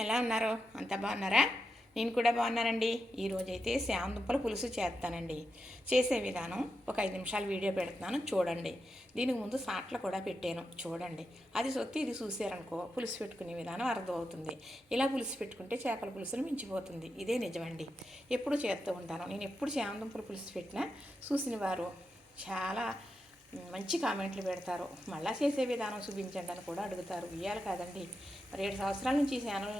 ఎలా ఉన్నారు? అంతా బాగున్నారా? నేను కూడా బాగున్నానండి. ఈరోజైతే శామదుంపల పులుసు చేస్తానండి. చేసే విధానం ఒక 5 నిమిషాలు వీడియో పెడుతున్నాను చూడండి. దీనికి ముందు సాట్లు కూడా పెట్టాను చూడండి. అది సొత్తి ఇది చూసారనుకో పులుసు పెట్టుకునే విధానం అర్థమవుతుంది. ఇలా పులుసు పెట్టుకుంటే చేపల పులుసును మించిపోతుంది. ఇదే నిజమండి. ఎప్పుడు చేస్తూ ఉంటాను. నేను ఎప్పుడు శామదుంపల పులుసు పెట్టినా చూసిన వారు చాలా మంచి కామెంట్లు పెడతారు. మళ్ళీ చేసే విధానం చూపించండి అని కూడా అడుగుతారు. ఇయ్యాలి కాదండి. మరి 7 సంవత్సరాల నుంచి ఈ ఛానల్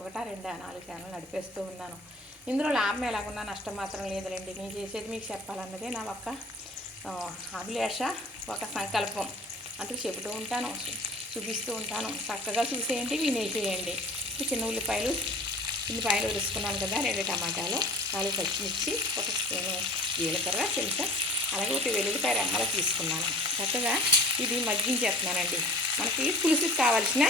1, 2, 4 ఛానల్ నడిపేస్తూ ఉన్నాను. ఇందులో లాభం ఎలాగున్నా నష్టం మాత్రం లేదులేండి. నేను చేసేది మీకు చెప్పాలన్నదే నా ఒక్క అభిలాష, ఒక సంకల్పం. అంటూ చెబుతూ ఉంటాను, చూపిస్తూ ఉంటాను. చక్కగా చూసేయండి, వినేసేయండి. చిన్న ఉల్లిపాయలు వేసుకున్నాను కదా, 2 టమాటాలు, 4 పచ్చిమిర్చి, ఒక స్పూను జీలకర్ర చెంచా, అలాగే ఒక వెల్లుల్లిపాయ రెమ్మలు తీసుకున్నాను. చక్కగా ఇది మగ్గించేస్తున్నానండి. మనకి పులుసుకి కావాల్సిన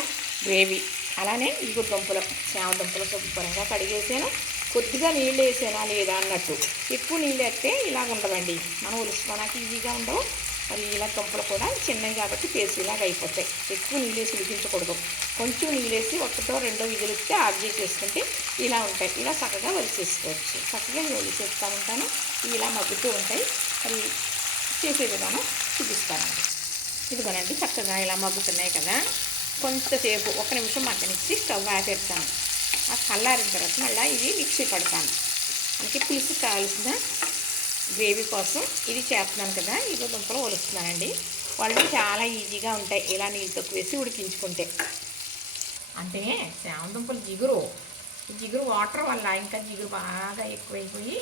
గ్రేవీ. అలానే ఇగురు దుంపలు, శామదుంపలు శుభ్రంగా కడిగేసాను. కొద్దిగా నీళ్ళు వేసానా లేదా అన్నట్టు. ఎక్కువ నీళ్ళు వేస్తే ఇలా ఉండవండి, మనం ఉలుసుకోవడానికి ఈజీగా ఉండవు. మరి ఇలా దుంపలు కూడా చిన్నవి కాబట్టి పేసులాగా అయిపోతాయి. ఎక్కువ నీళ్ళు వేసి ఉడికించకూడదు. కొంచెం నీళ్ళు వేసి 1, 2 విధులు ఇస్తే ఆఫ్ చేసేసుకుంటే ఇలా ఉంటాయి. ఇలా చక్కగా వలిసేసుకోవచ్చు. చక్కగా వలిసేస్తూ ఉంటాను. ఇలా మగ్గుతూ ఉంటాయి. మరి చేసే విధానం చూపిస్తానండి. ఇదిగోనండి, చక్కగా ఇలా మగ్గుతున్నాయి కదా. కొంతసేపు 1 నిమిషం మగ్గనిచ్చి స్టవ్ ఆపేస్తాను. ఆ చల్లారిన తర్వాత మళ్ళీ ఇది మిక్సీ పడతాను. మనకి పులుసు కావాల్సిన గ్రేవీ కోసం ఇది చేస్తున్నాను కదా. ఇది దుంపలు ఒలుస్తున్నానండి. వాళ్ళు చాలా ఈజీగా ఉంటాయి ఇలా నీళ్ళు తక్కువ వేసి ఉడికించుకుంటే. అంటే శామదుంపలు జిగురు వాటర్ వల్ల ఇంకా జిగురు బాగా ఎక్కువైపోయి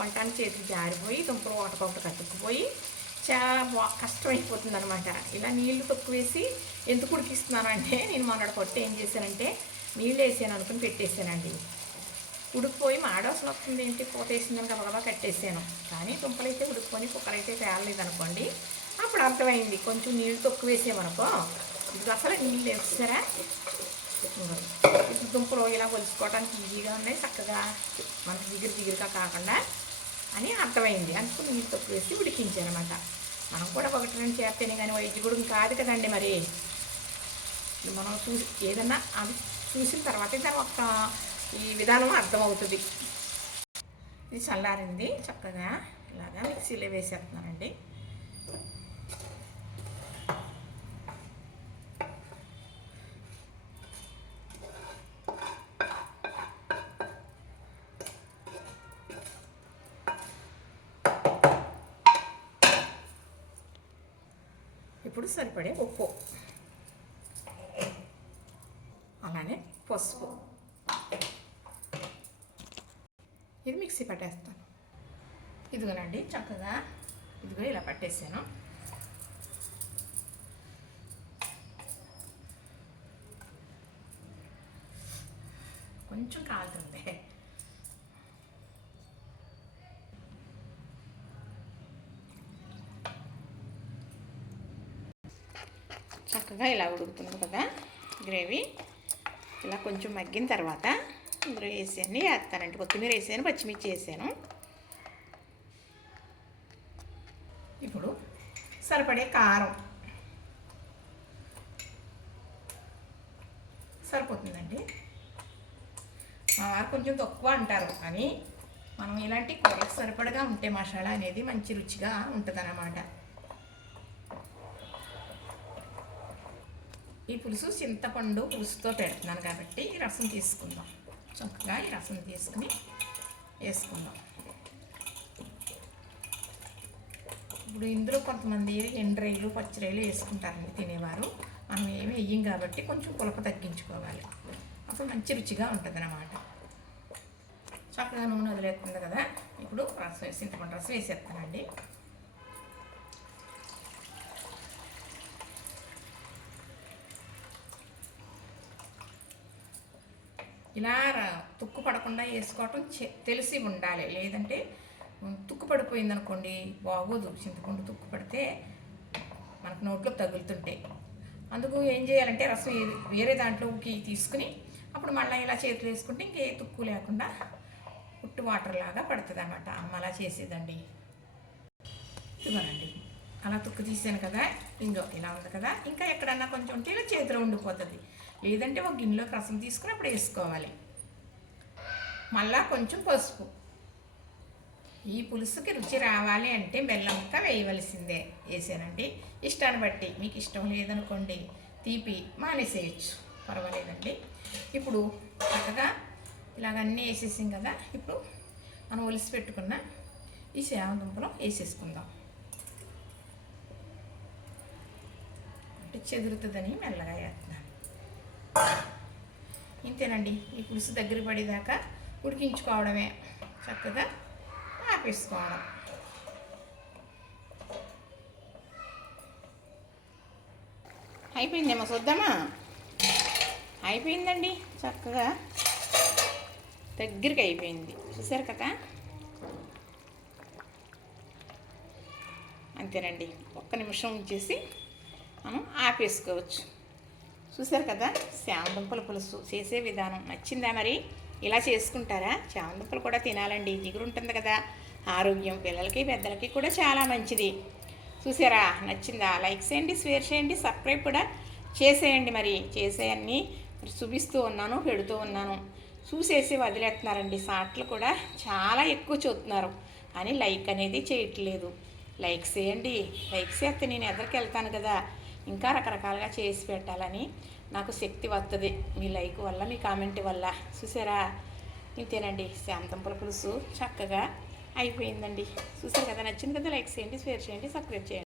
వంటానికి చేతులు జారిపోయి దుంపలు ఒకటికొకటి కట్టుకుపోయి చాలా కష్టమైపోతుంది అనమాట. ఇలా నీళ్లు తక్కువ వేసి ఎందుకు ఉడికిస్తున్నానంటే, నేను మొన్నటి పొట్టు ఏం చేశానంటే నీళ్ళు వేసాను అనుకుని పెట్టేశానండి. ఉడికిపోయి మాడవసలు వస్తుంది ఏంటి, పూత వేసిందని గబగబా కట్టేసాను. కానీ దుంపలైతే ఉడికిపోయి కుక్కరైతే తేలలేదు అనుకోండి. అప్పుడు అర్థమైంది కొంచెం నీళ్ళు తక్కువ వేసామనుకో. ఇది అసలు నీళ్ళు వేస్తారా, ఇప్పుడు దుంపలు ఇలా కొలుసుకోవడానికి ఈజీగా ఉన్నాయి, చక్కగా మనకి జిగురుగా కాకుండా అని అర్థమైంది. అందుకు నీళ్ళు తక్కువ వేసి ఉడికించాను అనమాట. మనం కూడా 1, 2 చేస్తేనే కానీ వైద్యుడు కాదు కదండి. మరి మనం ఏదన్నా అది చూసిన తర్వాత దాని ఒక ఈ విధానం అర్థమవుతుంది. ఇది చల్లారింది. చక్కగా ఇలాగా మిక్సీలో వేసేస్తున్నానండి. ఇప్పుడు సరిపడే ఉప్పు, అలానే పసుపు, ఇది మిక్సీ పట్టేస్తాను. ఇదిగోనండి, చక్కగా ఇదిగో ఇలా పట్టేసాను. కొంచెం కాలుతుంది. చక్కగా ఇలా ఉడుకుతుంది కదా గ్రేవీ. ఇలా కొంచెం మగ్గిన తర్వాత ఇందులో వేసాను వేస్తానండి. కొత్తిమీర వేసాను, పచ్చిమిర్చి వేసాను. ఇప్పుడు సరిపడే కారం సరిపోతుందండి. మా వారు కొంచెం తక్కువ అంటారు, కానీ మనం ఇలాంటి కూరలకు సరిపడగా ఉంటే మసాలా అనేది మంచి రుచిగా ఉంటుందన్నమాట. ఈ పులుసు చింతపండు పులుసుతో పెడుతున్నాను కాబట్టి ఈ రసం తీసుకుందాం. చక్కగా ఈ రసం తీసుకుని వేసుకుందాం. ఇప్పుడు ఇందులో కొంతమంది ఎండ్రాయిలు, పచ్చిరాయలు వేసుకుంటారండి తినేవారు. మనం ఏమి వేయం కాబట్టి కొంచెం పులప తగ్గించుకోవాలి. అప్పుడు మంచి రుచిగా ఉంటుంది అన్నమాట. చక్కగా నూనె వదిలేస్తుంది కదా. ఇప్పుడు రసం చింతపండు రసం వేసేస్తానండి. ఇలా తుక్కు పడకుండా వేసుకోవటం తెలిసి ఉండాలి. లేదంటే తుక్కు పడిపోయింది అనుకోండి బాగోదు. చింతపండు తుక్కు పడితే మనకు నోట్లో తగులుతుంటాయి. అందుకు ఏం చేయాలంటే రసం వేరే దాంట్లోకి తీసుకుని అప్పుడు మళ్ళీ ఇలా చేతులు వేసుకుంటే ఇంకే తుక్కు లేకుండా పుట్టు వాటర్ లాగా పడుతుంది అన్నమాట. అమ్మ అలా చేసేదండి. ఇదిగోనండి, అలా తుక్కు తీసాను కదా. ఇంకో ఇలా ఉంది కదా. ఇంకా ఎక్కడన్నా కొంచెం ఉంటే ఇలా చేతిలో ఉండిపోతుంది. లేదంటే ఒక గిన్నెలోకి రసం తీసుకుని అప్పుడు వేసుకోవాలి. మళ్ళా కొంచెం పసుపు. ఈ పులుసుకి రుచి రావాలి అంటే బెల్లం ముక్క వేయవలసిందే. వేసానండి ఇష్టాన్ని బట్టి. మీకు ఇష్టం లేదనుకోండి తీపి మానేసేయచ్చు, పర్వాలేదండి. ఇప్పుడు చక్కగా ఇలాగన్నీ వేసేసాం కదా. ఇప్పుడు మనం ఒలిసి పెట్టుకున్న ఈ సేవదుంపలు వేసేసుకుందాం. అంటే చెదురుతుందని మెల్లగా వేస్తున్నాను. ఇంతేనండి. ఈ పులుసు దగ్గర పడేదాకా ఉడికించుకోవడమే, చక్కగా ఆపేసుకోవడం. అయిపోయిందేమో చూద్దామా. అయిపోయిందండి, చక్కగా దగ్గరికి అయిపోయింది. చూసారు కదా. అంతేనండి, ఒక్క నిమిషం ఉంచేసి మనం ఆపేసుకోవచ్చు. చూసారు కదా. శామదుంపల పులుసు చేసే విధానం నచ్చిందా? మరి ఇలా చేసుకుంటారా? శామదుంపలు కూడా తినాలండి, జిగురు ఉంటుంది కదా. ఆరోగ్యం పిల్లలకి పెద్దలకి కూడా చాలా మంచిది. చూసారా? నచ్చిందా? లైక్ చేయండి, షేర్ చేయండి, సబ్స్క్రైబ్ కూడా చేసేయండి. మరి చేసేయన్నీ చూపిస్తూ ఉన్నాను, పెడుతూ ఉన్నాను. చూసేసి వదిలేస్తున్నారండి. షార్ట్లు కూడా చాలా ఎక్కువ చూస్తున్నారు అని లైక్ అనేది చేయట్లేదు. లైక్ చేయండి. లైక్ చేస్తే నేను ఎదరికి వెళ్తాను కదా, ఇంకా రకరకాలుగా చేసి పెట్టాలని నాకు శక్తి వస్తుంది మీ లైక్ వల్ల, మీ కామెంట్ వల్ల. చూసారా? ఇంతేనండి, శామదుంపల పులుసు చక్కగా అయిపోయిందండి. చూసారు కదా. నచ్చింది కదా. లైక్ చేయండి, షేర్ చేయండి, సబ్స్క్రైబ్ చేయండి.